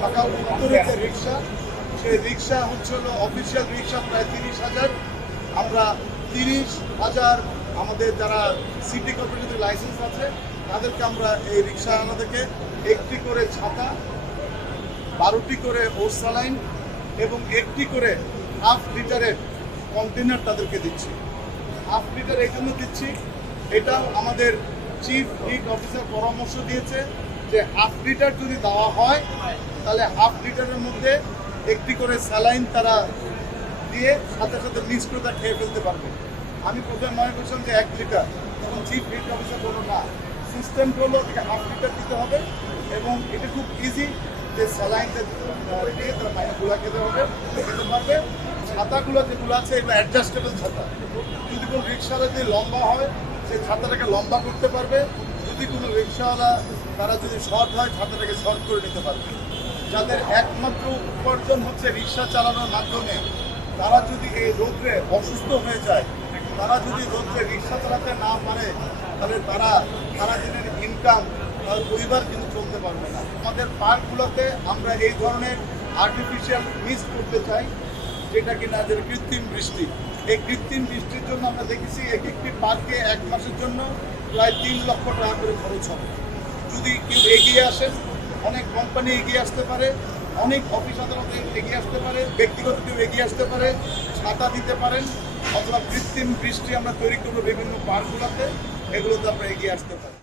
ঢাকা উত্তরে যে রিক্সা সেই রিক্সা হচ্ছে হলো অফিসিয়াল রিক্সা প্রায় তিরিশ হাজার। আমরা তিরিশ হাজার আমাদের যারা সিটি কর্পোরেশনের লাইসেন্স আছে, তাদেরকে আমরা এই রিক্সা আমাদেরকে একটি করে ছাতা, বারোটি করে ওর সালাইন এবং একটি করে হাফ লিটারের কন্টেনার তাদেরকে দিচ্ছি। হাফ লিটার এই জন্য দিচ্ছি এটা আমাদের চিফ হিট অফিসার পরামর্শ দিয়েছে যে হাফ লিটার যদি দেওয়া হয়, তাহলে হাফ লিটারের মধ্যে একটি করে স্যালাইন তারা দিয়ে সাথে সাথে মিক্স করে তা খেয়ে ফেলতে পারবে। আমি প্রথমে মনে করছিলাম যে এক লিটার তখন চিফ হিট অফিসার বলল, না সিস্টেম হলো এটা হাফ লিটার দিতে হবে এবং এটা খুব ইজি যে স্যালাইনটা দিয়ে তারা পায়ে গুলা খেতে হবে, খেতে পারবে। ছাতাগুলো যেগুলো আছে, এগুলো অ্যাডজাস্টেবল ছাতা। যদি কোনো রিক্সাওয়ালা যদি লম্বা হয় সেই ছাতাটাকে লম্বা করতে পারবে, যদি কোনো রিক্সাওয়ালা, তারা যদি শর্ট হয়, ছাতাটাকে শর্ট করে নিতে পারবে। যাদের একমাত্র উপার্জন হচ্ছে রিক্সা চালানোর মাধ্যমে, তারা যদি এই রোদ্রে অসুস্থ হয়ে যায়, তারা যদি রোদ্রে রিক্সা চালাতে না পারে, তাহলে তারা সারাদিনের ইনকাম তার পরিবার কিন্তু চলতে পারবে না। আমাদের পার্কগুলোতে আমরা এই ধরনের আর্টিফিশিয়াল মিস করতে চাই। যেটা কিনা যে কৃত্রিম বৃষ্টি। এই কৃত্রিম বৃষ্টির জন্য আমরা দেখেছি এক একটি পার্কে এক মাসের জন্য প্রায় তিন লক্ষ টাকা করে খরচ হবে। যদি কেউ এগিয়ে আসেন অনেক কোম্পানি এগিয়ে আসতে পারে, অনেক অফিস আদালত এগিয়ে আসতে পারে, ব্যক্তিগত কেউ এগিয়ে আসতে পারে, ছাতা দিতে পারেন, অথবা কৃত্রিম বৃষ্টি আমরা তৈরি করব বিভিন্ন পার্কগুলোতে, এগুলোতে আমরা এগিয়ে আসতে পারি।